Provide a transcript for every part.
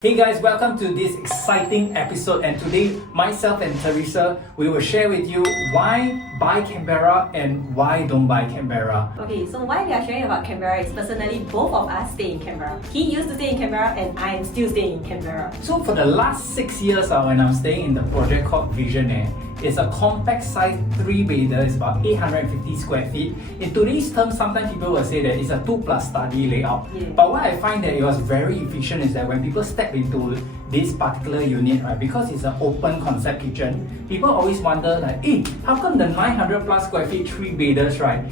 Hey guys, welcome to this exciting episode, and today myself and Teresa, we will share with you why buy Canberra and why don't buy Canberra. Okay, so why we are sharing about Canberra is personally both of us stay in Canberra. He used to stay in Canberra and I am still staying in Canberra. So for the last 6 years when I'm staying in the project called Visionaire, it's a compact size 3-bedder, it's about 850 square feet. In today's terms, sometimes people will say that it's a 2+ study layout. Yeah. But what I find that it was very efficient is that when people step into this particular unit, right, because it's an open concept kitchen, people always wonder like, hey, how come the 900+ square feet 3-bedders, right,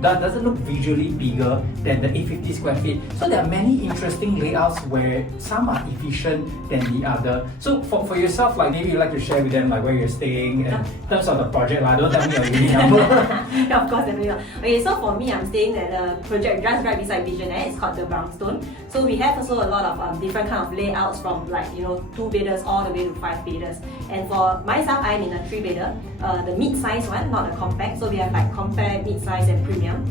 doesn't look visually bigger than the 850 square feet. So there are many interesting layouts where some are efficient than the other. So for yourself, like maybe you'd like to share with them like where you're staying and in terms of the project, don't tell me your unit number. Yeah, of course, definitely. Okay, so for me, I'm staying at the project just right beside Visionaire. It's called the Brownstone. So we have also a lot of different kind of layouts from 2-bedders all the way to 5-bedders. And for myself, I'm in a 3-bedder, the mid-size one, not the compact. So we have like compact, mid-size, and premium.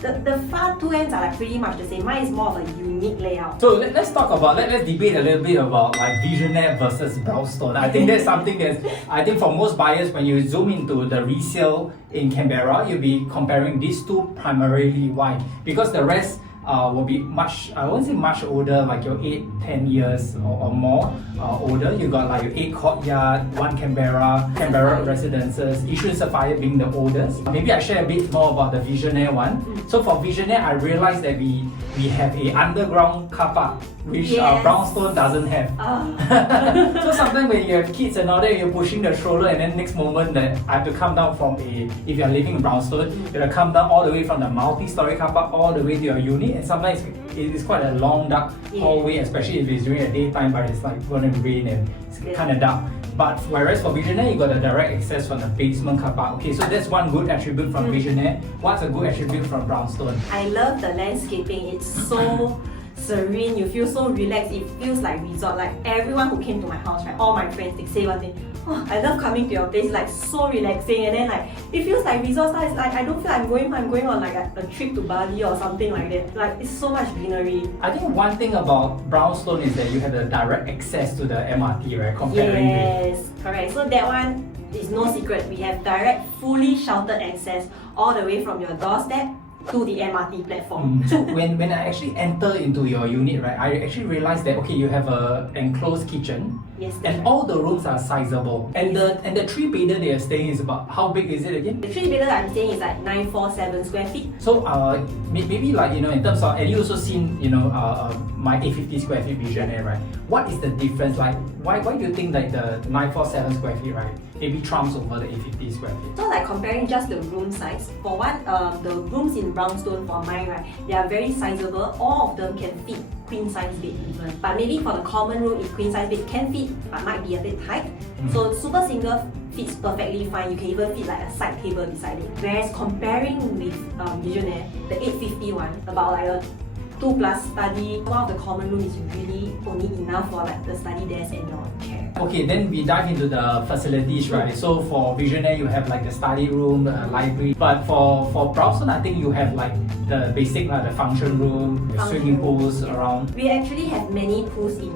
The far two ends are like pretty much the same. Mine is more of a unique layout. So let's debate a little bit about like Visionaire versus Brownstone. I think that's something I think for most buyers, when you zoom into the resale in Canberra, you'll be comparing these two primarily. Why? Because the rest will be much, I won't say much older, like your 8-10 years or more older. You got like your 8 courtyard, 1 Canberra residences, Yishun Sapphire being the oldest. Maybe I share a bit more about the Visionaire one. So for Visionaire, I realized that we have a underground car park, which Brownstone doesn't have. So sometimes when you have kids and all that, you're pushing the stroller, and then next moment that I have to come down from if you're living in Brownstone, you have to come down all the way from the multi-story car park all the way to your unit, and sometimes it is quite a long dark hallway, especially if it's during the daytime, but it's like going to rain and it's kind of dark. But whereas for Visionaire, you got a direct access from the basement car park. Okay, so that's one good attribute from Visionaire. What's a good attribute from Brownstone? I love the landscaping. It's so serene. You feel so relaxed. It feels like resort. Like everyone who came to my house, right, all my friends, they say one thing: oh, I love coming to your place. Like so relaxing, and then like it feels like resort style. It's like I don't feel I'm going on like a trip to Bali or something like that. Like it's so much greenery. I think one thing about Brownstone is that you have the direct access to the MRT, right? Comparing Yes, correct. So that one is no secret. We have direct, fully sheltered access all the way from your doorstep to the MRT platform. So when I actually enter into your unit, right, I actually realized that okay, you have a enclosed kitchen. Yes, and right. all the rooms are sizable. And the 3-bedder they are staying is about, how big is it again? The 3-bedder I'm staying is like 947 square feet. So maybe like in terms of, and you also seen my 850 square feet Visionaire, right? What is the difference? Like why do you think like the 947 square feet, right, maybe trumps over the 850 square feet? So like comparing just the room size, for one, the rooms in Brownstone for mine, right, they are very sizable. All of them can fit queen size bed even. But maybe for the common room, if queen size bed can fit but might be a bit tight. So super single fits perfectly fine. You can even fit like a side table beside it. Whereas comparing with Visionaire, the 850 one, about like a 2+ study, one of the common rooms is really only enough for like the study desk and your chair. Okay, then we dive into the facilities, right? So for Visionaire, you have like the study room, the library. But for Brownstone, I think you have like the basic, the function room, the swimming pools around. We actually have many pools in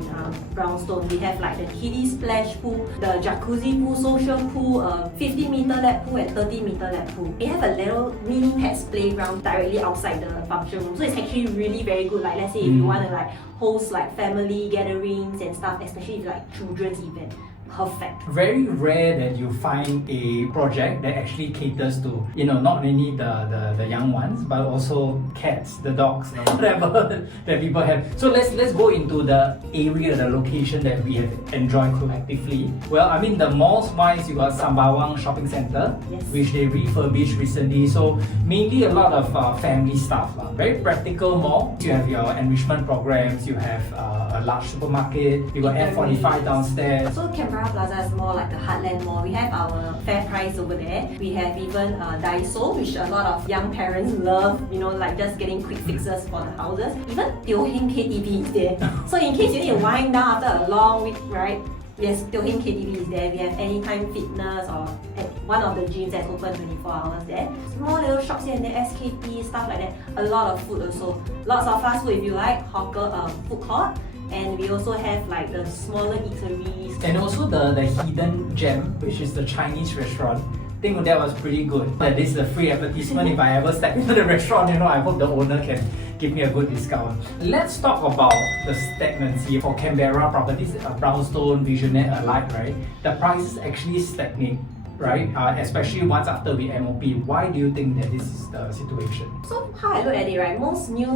Brownstone. We have like the kiddie splash pool, the jacuzzi pool, social pool, 50-meter lap pool, and 30-meter lap pool. We have a little mini pets playground directly outside the function room. So it's actually really very good. Like let's say if you want to like host like family gatherings and stuff, especially if like children's event. Perfect. Very rare that you find a project that actually caters to, not only the young ones, but also cats, the dogs, whatever that people have. So let's go into the area, the location that we have enjoyed collectively. Well, I mean the malls wise, you got Sembawang Shopping Centre, which they refurbished recently. So mainly a lot of family stuff. Very practical mall. You have your enrichment programs, you have a large supermarket, you got F45 downstairs. So Canberra Plaza is more like the heartland mall. We have our Fair Price over there. We have even Daiso, which a lot of young parents love, like just getting quick fixes for the houses. Even Teo Heng KTV is there. So in case you need to wind down after a long week, right? Yes, Teo Heng KTV is there. We have Anytime Fitness or at one of the gyms that's open 24 hours there. Small little shops here and there, SKP, stuff like that. A lot of food also. Lots of fast food if you like, hawker, food court. and we also have like the smaller eateries. And also the hidden gem, which is the Chinese restaurant. I think that was pretty good. That this is a free advertisement. If I ever step into the restaurant, I hope the owner can give me a good discount. Let's talk about the stagnancy for Canberra properties, Brownstone, Visionaire alike, right? The prices actually stagnate, right? Especially once after we MOP. Why do you think that this is the situation? So how I look at it, right? Most new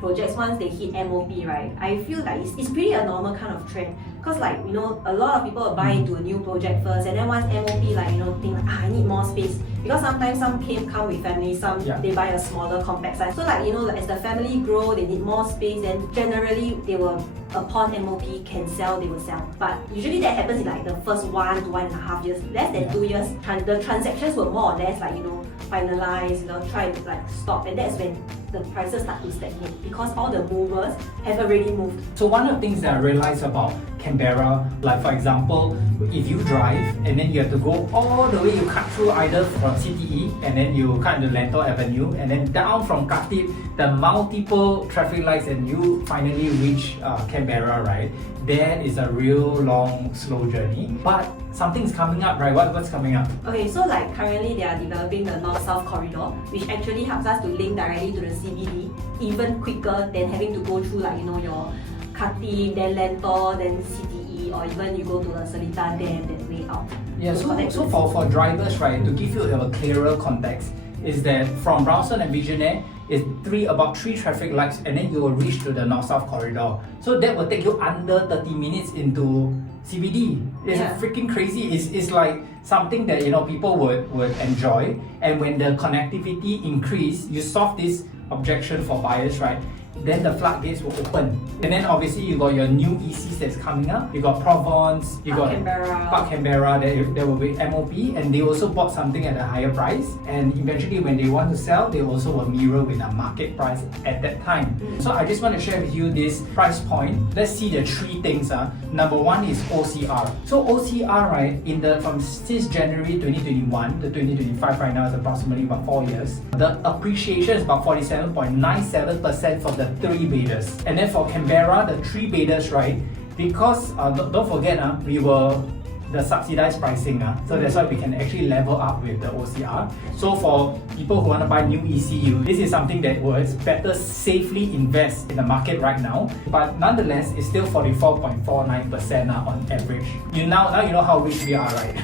projects, once they hit MOP, right? I feel like it's pretty a normal kind of trend. Because like, a lot of people will buy into a new project first, and then once MOP, think like, I need more space. Because sometimes some come with families, some they buy a smaller compact size. So like, as the family grow, they need more space, then generally they will, upon MOP can sell, they will sell. But usually that happens in like the first 1 to 1.5 years, less than 2 years. The transactions were more or less like, finalize, try to like stop, and that's when the prices start to stagnate because all the movers have already moved. So one of the things that I realized about Canberra, like for example, if you drive and then you have to go all the way, you cut through either from CTE and then you cut into Lentor Avenue and then down from Khatib, the multiple traffic lights, and you finally reach Canberra, right? That is a real long, slow journey. But something's coming up, right? What's coming up? Okay, so like currently they are developing the North-South corridor, which actually helps us to link directly to the CBD even quicker than having to go through like your Khatib, then Lentor, then CTE, or even you go to the Seletar Dam that way out. Yeah, so for drivers, right, to give you a clearer context, is that from Brownstone and Visionaire, it's about three traffic lights, and then you will reach to the North-South corridor. So that will take you under 30 minutes into CBD. It's freaking crazy. It's like something that people would enjoy. And when the connectivity increase, you solve this objection for buyers, right? Then the floodgates will open. And then obviously you got your new ECs that's coming up. You got Provence, you got Park Canberra, that will be MOP, and they also bought something at a higher price. And eventually when they want to sell, they also will mirror with a market price at that time. So I just want to share with you this price point. Let's see the three things. Number one is OCR. So OCR, right, since January 2021 to 2025 right now is approximately about 4 years. The appreciation is about 47.97% for the 3-beders. And then for Canberra, the 3-beders, right, because don't forget, we were the subsidized pricing, so that's why we can actually level up with the OCR. So for people who want to buy new ECU, this is something that was better safely invest in the market right now. But nonetheless, it's still 44.49% on average. Now you know how rich we are, right?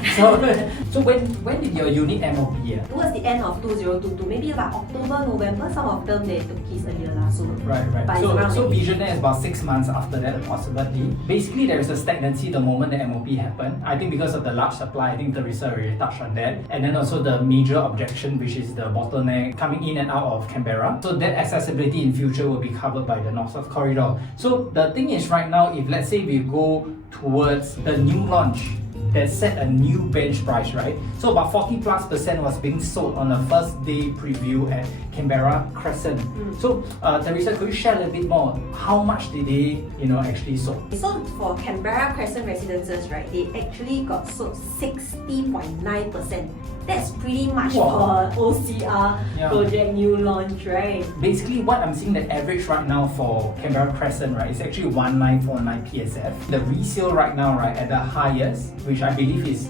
So when did your unit MOP? Towards the end of 2022, maybe like October, November. Some of them they took keys earlier so right. So Visionaire is about 6 months after that approximately. Basically, there is a stagnancy the moment the MOP happened. I think because of the large supply, I think Teresa already touched on that. And then also the major objection, which is the bottleneck coming in and out of Canberra. So that accessibility in future will be covered by the North-South corridor. So the thing is right now, if let's say we go towards the new launch, that set a new bench price, right? So about 40+% was being sold on the first day preview at Canberra Crescent. So Teresa, could you share a little bit more? How much did they, actually sold? So for Canberra Crescent residences, right, they actually got sold 60.9%. That's pretty much for OCR project new launch, right? Basically, what I'm seeing the average right now for Canberra Crescent, right, is actually 1949 PSF. The resale right now, right, at the highest, which I believe is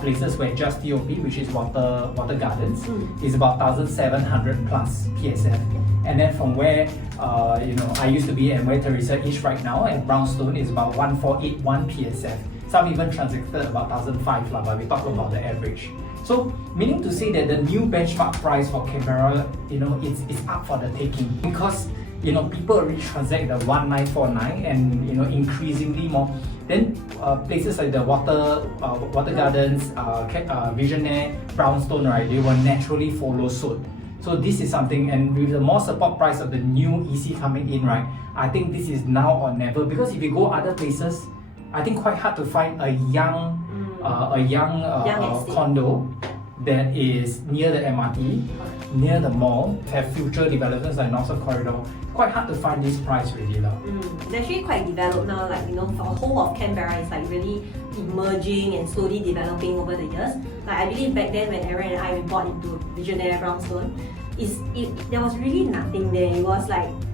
places where just TOP, which is Water Gardens, is about 1,700 plus PSF. And then from where I used to be and where Teresa is right now at Brownstone is about 1,481 PSF. Some even transacted about 1,005, but we talk about the average. So, meaning to say that the new benchmark price for Canberra, it's up for the taking because people already transact the 1949 and increasingly more. Then places like the Water Gardens, Visionaire, Brownstone, right, they will naturally follow suit. So this is something, and with the more support price of the new EC coming in, right, I think this is now or never. Because if you go other places, I think quite hard to find a young condo that is near the MRT, near the mall, have future developments like North-South corridor. Quite hard to find this price really. It's actually quite developed now, for the whole of Canberra is really emerging and slowly developing over the years. I believe back then when Aaron and I bought into Visionaire Brownstone, there was really nothing there. It was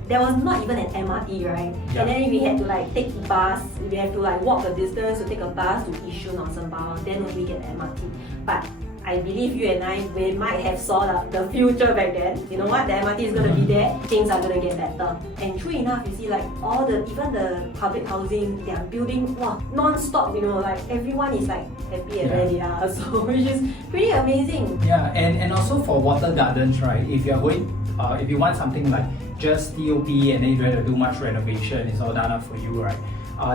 there was not even an MRT, right? Yeah. And then we had to like take bus, we have to like walk a distance to take a bus to Yishun or Sembawang, then only get the MRT. But I believe you and I, we might have saw the future back then. You know what? The MRT is going to be there. Things are going to get better. And true enough, you see, like even the public housing, they are building non-stop. You know, like everyone is like happy and where they are. So which is pretty amazing. Yeah, and also for water gardens, right? If you're going, if you want something like just TOP and then you don't have to do much renovation, it's all done up for you, right?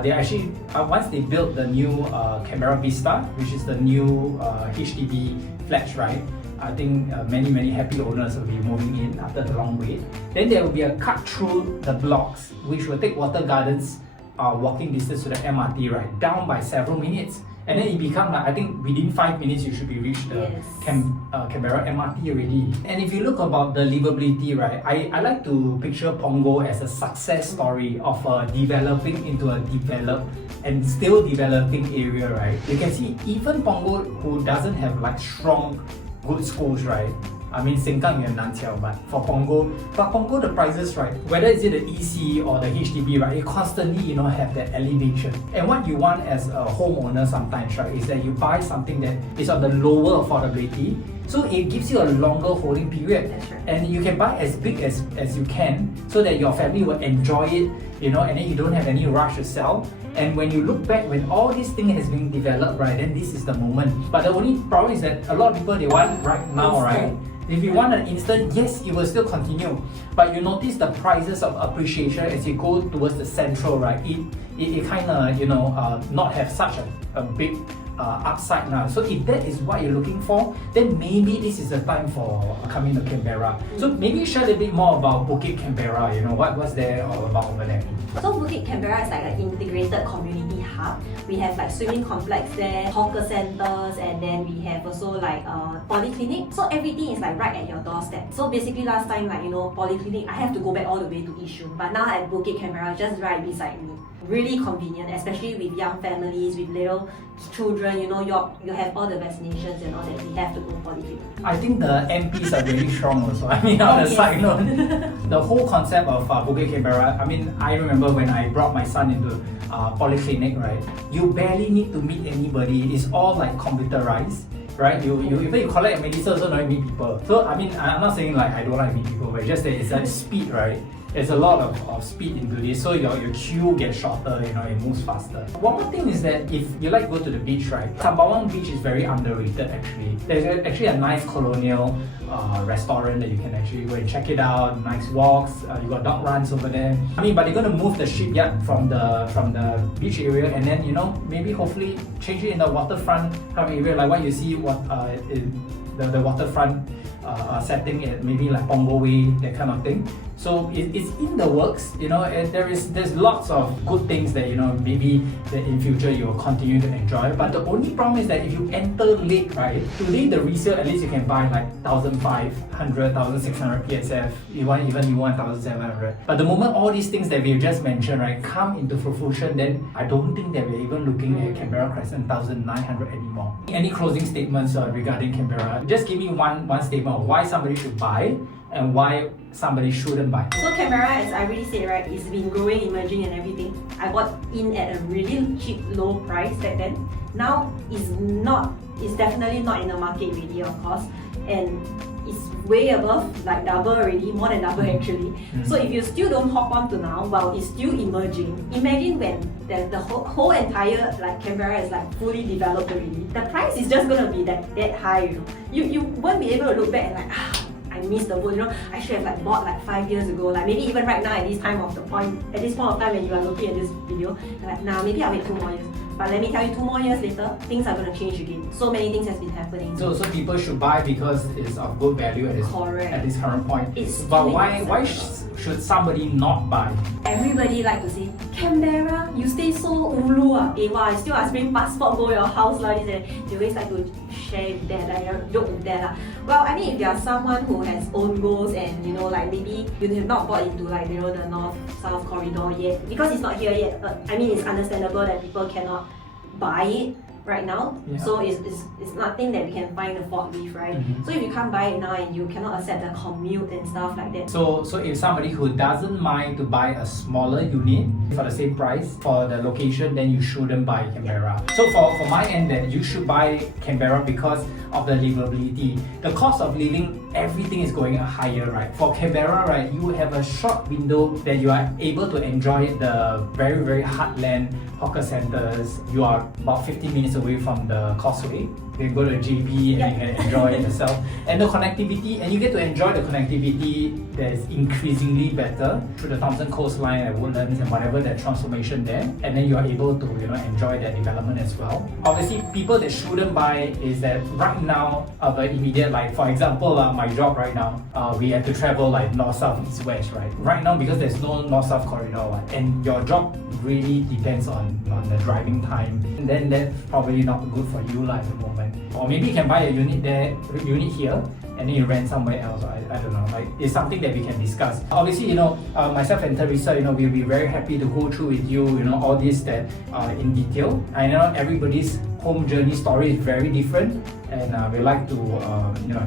They actually, once they built the new Canberra Vista, which is the new HDB flats, right? I think many happy owners will be moving in after the long wait. Then there will be a cut through the blocks, which will take water gardens walking distance to the MRT, right? Down by several minutes. And then it becomes like, I think within 5 minutes you should be reached the Canberra MRT already. And if you look about the livability, right, I like to picture Punggol as a success story of developing into a developed and still developing area, right? You can see even Punggol, who doesn't have like strong, good schools, right? I mean, Sengkang and Nanqiao, but for Punggol, the prices, right, whether it's the EC or the HDB, right, it constantly, you know, have that elevation. And what you want as a homeowner sometimes, right, is that you buy something that is on the lower affordability, so it gives you a longer holding period. That's right. And you can buy as big as you can, so that your family will enjoy it, you know, and then you don't have any rush to sell. And when you look back, when all these thing has been developed, right, then this is the moment. But the only problem is that a lot of people, they want right now, right? If you want an instant, yes, it will still continue. But you notice the prices of appreciation as you go towards the central, right? It kind of, you know, not have such a big upside now. So if that is what you're looking for, then maybe this is the time for coming to Canberra. So maybe share a little bit more about Bukit Canberra, you know, what's there all about over there? So Bukit Canberra is like an integrated community hub. We have like swimming complex there, hawker centers, and then we have also like polyclinic. So everything is like right at your doorstep. So basically last time, like, you know, polyclinic, I have to go back all the way to Yishun. But now at Bukit Canberra, just right beside me. Really convenient, especially with young families, with little children, you know, you have all the vaccinations and all that. We have to go polyclinic. I think the MPs are really strong also. I mean, on the side note, the whole concept of Bukit Canberra, I mean, I remember when I brought my son into polyclinic, right? You barely need to meet anybody. It's all like computerized. Right, you even you collect medicine also don't meet people. So I mean, I'm not saying like I don't like meet people, but just that it's like speed, right? There's a lot of speed into this, so your queue gets shorter, you know, it moves faster. One more thing is that if you like to go to the beach, right, Sembawang beach is very underrated actually. There's actually a nice colonial restaurant that you can actually go and check it out, nice walks, you got dog runs over there. I mean, but they're going to move the shipyard from the beach area and then, you know, maybe hopefully change it in the waterfront kind of area, like what you see in the waterfront setting at maybe like Punggol Way, that kind of thing. So it's in the works, you know, and there's lots of good things that, you know, maybe that in future you will continue to enjoy. But the only problem is that if you enter late, right, today the resale at least you can buy like 1,500, 1,600 PSF, you want 1,700. But the moment all these things that we've just mentioned, right, come into fruition, then I don't think that we're even looking at Canberra Crescent 1,900 anymore. Any closing statements regarding Canberra? Just give me one statement of why somebody should buy and why somebody shouldn't buy. So Canberra, as I already said, right, it's been growing, emerging and everything. I bought in at a really cheap, low price back then. Now it's definitely not in the market already, of course, and it's way above, like double already, more than double actually. So if you still don't hop on to now, well, it's still emerging. Imagine when the whole entire like Canberra is like fully developed already. The price is just gonna be that high, you know. You won't be able to look back and like, I missed the boat, you know, I should have like bought like 5 years ago, like maybe even right now at this point of time when you are looking at this video, like, nah, maybe I'll wait 2 more years. But let me tell you, 2 more years later, things are going to change again. So many things has been happening. So people should buy because it's of good value at this current point. But why should somebody not buy? Everybody like to say, Canberra, you stay so ulu wow, still ask bring passport go your house like this. They always like to share with that, like joke with that. Well, I mean, if you are someone who has own goals and, you know, like maybe you have not bought into like, you know, the north-south corridor yet, because it's not here yet. I mean, it's understandable that people cannot buy it right now. Yeah. So it's nothing that we can find a fault with, right? So if you can't buy it now and you cannot accept the commute and stuff like that. So if somebody who doesn't mind to buy a smaller unit for the same price for the location, then you shouldn't buy Canberra. So for my end, then you should buy Canberra because of the livability. The cost of living, everything is going higher, right? For Canberra, right, you have a short window that you are able to enjoy the very, very heartland hawker centers. You are about 15 minutes away from the causeway. You can go to JB and you can enjoy it yourself. And the connectivity, and you get to enjoy the connectivity that is increasingly better through the Thompson coastline at Woodlands and whatever that transformation there. And then you are able to enjoy that development as well. Obviously, people that shouldn't buy is that right now, the immediate, like for example, my job right now, we have to travel like north, south, east, west, right? Right now, because there's no north-south corridor, right? And your job really depends on the driving time, and then that's probably not good for you at the moment. Or maybe you can buy a unit here, and then you rent somewhere else. I don't know. Like, it's something that we can discuss. Obviously, myself and Teresa, we'll be very happy to go through with you, all this that in detail. I know everybody's home journey story is very different, and we'd like to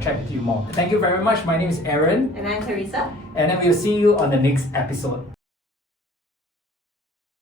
chat with you more. Thank you very much. My name is Aaron, And I'm Teresa. and then we'll see you on the next episode.